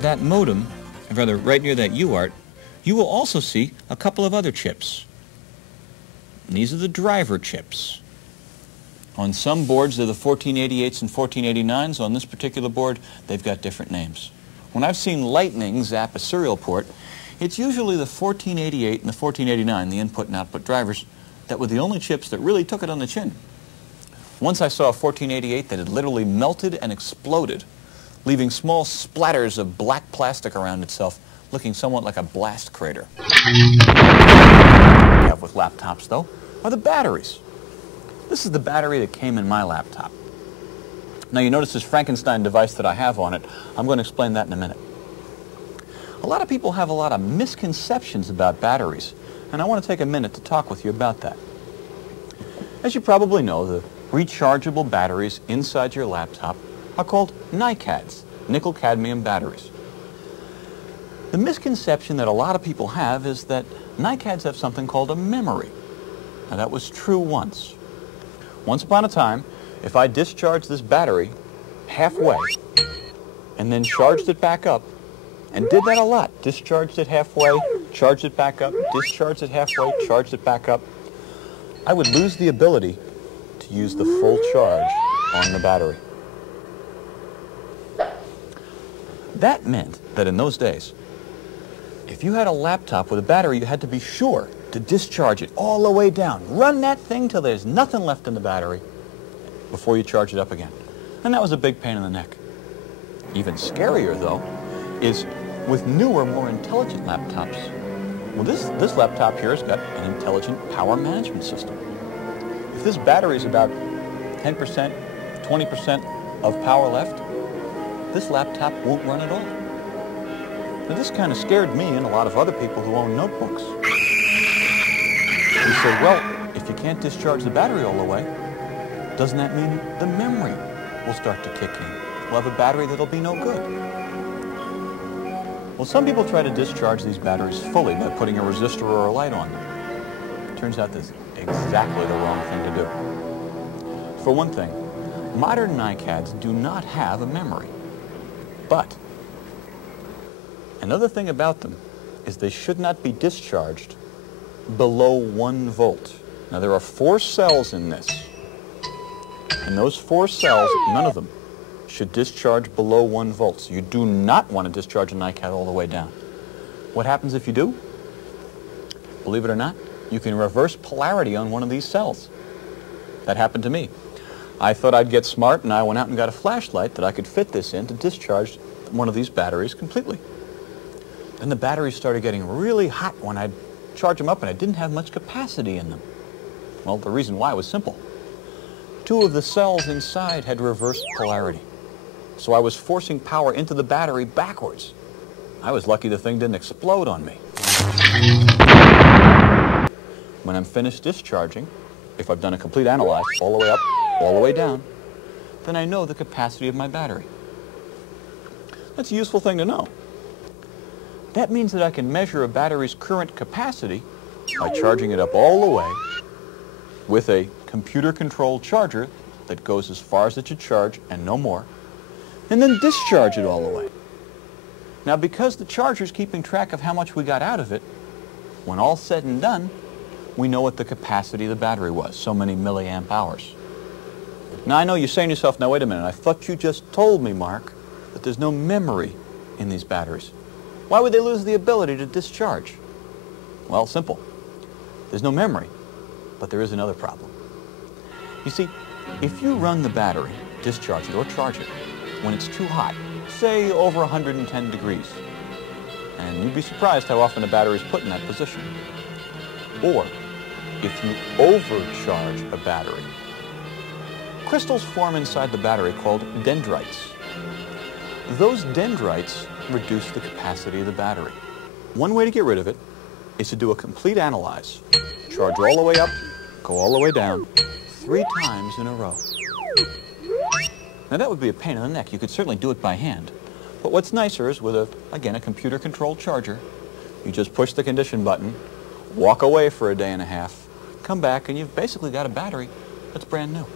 that modem, or rather right near that UART, you will also see a couple of other chips. And these are the driver chips. On some boards, they're the 1488s and 1489s. On this particular board, they've got different names. When I've seen Lightning zap a serial port, it's usually the 1488 and the 1489, the input and output drivers, that were the only chips that really took it on the chin. Once I saw a 1488 that had literally melted and exploded, leaving small splatters of black plastic around itself, looking somewhat like a blast crater. What we have with laptops, though, are the batteries. This is the battery that came in my laptop. Now, you notice this Frankenstein device that I have on it. I'm going to explain that in a minute. A lot of people have a lot of misconceptions about batteries, and I want to take a minute to talk with you about that. As you probably know, the rechargeable batteries inside your laptop are called NiCads, nickel-cadmium batteries. The misconception that a lot of people have is that NiCads have something called a memory. Now, that was true once. Once upon a time, if I discharged this battery halfway and then charged it back up, and did that a lot, discharged it halfway, charged it back up, discharged it halfway, charged it back up, I would lose the ability to use the full charge on the battery. That meant that in those days, if you had a laptop with a battery, you had to be sure to discharge it all the way down. Run that thing till there's nothing left in the battery before you charge it up again. And that was a big pain in the neck. Even scarier, though, is with newer, more intelligent laptops. Well, this laptop here has got an intelligent power management system. If this battery is about 10%, 20% of power left, this laptop won't run at all. Now, this kind of scared me and a lot of other people who own notebooks. We said, well, if you can't discharge the battery all the way, doesn't that mean the memory will start to kick in? We'll have a battery that'll be no good. Well, some people try to discharge these batteries fully by putting a resistor or a light on them. Turns out that's exactly the wrong thing to do. For one thing, modern NiCads do not have a memory. But another thing about them is they should not be discharged below 1 volt. Now, there are 4 cells in this. And those 4 cells, none of them, should discharge below 1 volt. So you do not want to discharge a NiCad all the way down. What happens if you do? Believe it or not, you can reverse polarity on one of these cells. That happened to me. I thought I'd get smart, and I went out and got a flashlight that I could fit this in to discharge one of these batteries completely. Then the batteries started getting really hot when I'd charge them up, and I didn't have much capacity in them. Well, the reason why was simple. 2 of the cells inside had reversed polarity. So I was forcing power into the battery backwards. I was lucky the thing didn't explode on me. When I'm finished discharging, if I've done a complete analyze, all the way up, all the way down, then I know the capacity of my battery. That's a useful thing to know. That means that I can measure a battery's current capacity by charging it up all the way with a computer-controlled charger that goes as far as it should charge and no more, and then discharge it all the way. Now, because the charger's keeping track of how much we got out of it, when all's said and done, we know what the capacity of the battery was, so many milliamp hours. Now, I know you're saying to yourself, now wait a minute, I thought you just told me, Mark, that there's no memory in these batteries. Why would they lose the ability to discharge? Well, simple. There's no memory, but there is another problem. You see, if you run the battery, discharge it or charge it, when it's too hot, say over 110 degrees, and you'd be surprised how often a battery is put in that position. Or, if you overcharge a battery, crystals form inside the battery called dendrites. Those dendrites reduce the capacity of the battery. One way to get rid of it is to do a complete analyze. Charge all the way up, go all the way down, 3 times in a row. Now, that would be a pain in the neck. You could certainly do it by hand. But what's nicer is with, again, a computer-controlled charger, you just push the condition button, walk away for a day and a half, come back, and you've basically got a battery that's brand new.